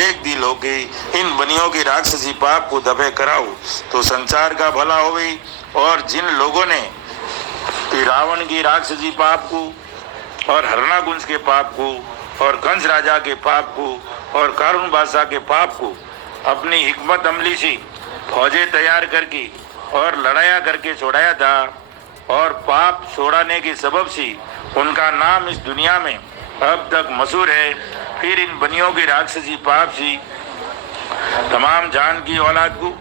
एक दिल होके इन बनियों के राक्षसी पाप को दबे कराओ तो संसार का भला होवे। और जिन लोगों ने रावण की राक्षसी पाप को और हरणाकुंज के पाप को और कंस राजा के पाप को और कारून बादशाह के पाप को अपनी हिकमत अमली से फौजें तैयार करके और लड़ाया करके छोड़ाया था और पाप छोड़ाने के सबब से उनका नाम इस दुनिया में अब तक मशहूर है। फिर इन बनियों की राक्षसी पाप से तमाम जान की औलाद को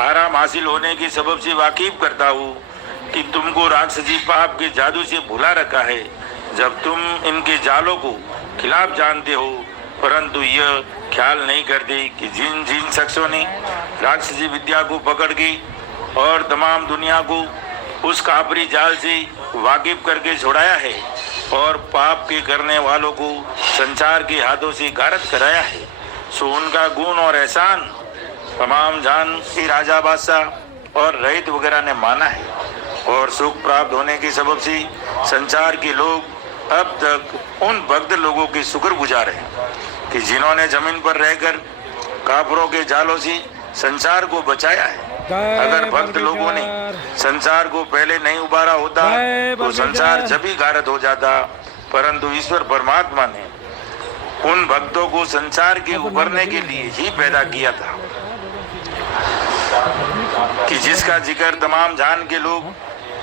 आराम हासिल होने के सबब से वाकिफ करता हूँ कि तुमको राक्षसी पाप के जादू से भुला रखा है जब तुम इनके जालों को खिलाफ जानते हो, परंतु यह ख्याल नहीं करते कि जिन जिन शख्सों ने राक्षसी विद्या को पकड़ के और तमाम दुनिया को उस कापरी जाल से वाकिफ करके छुड़ाया है और पाप के करने वालों को संसार के हाथों से गारत कराया है, सो उनका गुण और एहसान तमाम जान के राजा बादशाह और रईत वगैरह ने माना है। और सुख प्राप्त होने के सबब से संसार के लोग अब तक उन भक्त लोगों के शुक्रगुजार हैं कि जिन्होंने जमीन पर रहकर काफरों के जालों से संसार को बचाया है। अगर भक्त लोगों ने संसार को पहले नहीं उबारा होता तो संसार जब ही गारत हो जाता, परंतु ईश्वर परमात्मा ने उन भक्तों को संसार के उभरने के लिए ही पैदा किया था कि जिसका जिक्र तमाम जान के लोग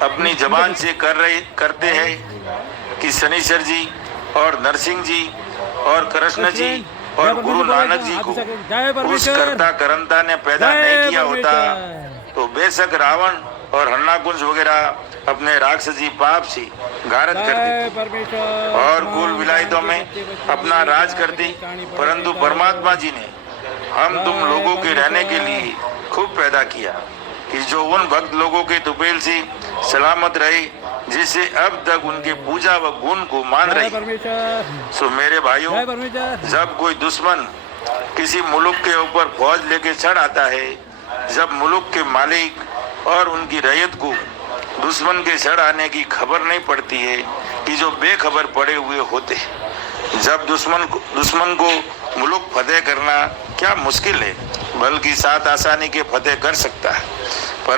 अपनी जबान से करते हैं कि शनिश्चर जी और नरसिंह जी और कृष्ण जी और गुरु नानक जी को उस कर्ता करंता ने पैदा नहीं किया होता तो बेशक रावण और हरणाकुंज वगैरह अपने राक्षसी पाप से गारत करते और कुल विलायतों में अपना राज करते, परंतु परमात्मा जी ने हम तुम लोगों के रहने के लिए खूब पैदा किया कि जो उन भक्त लोगों के तुपेल से सलामत रहे जिससे अब तक उनके पूजा व गुण को मान रही। सो मेरे भाइयों, जब कोई दुश्मन किसी मुल्क के ऊपर फौज लेके चढ़ आता है, जब मुल्क के मालिक और उनकी रैयत को दुश्मन के चढ़ आने की खबर नहीं पड़ती है कि जो बेखबर पड़े हुए होते, जब दुश्मन को मुल्क फतेह करना क्या मुश्किल है, बल्कि साथ आसानी के फतेह कर सकता है।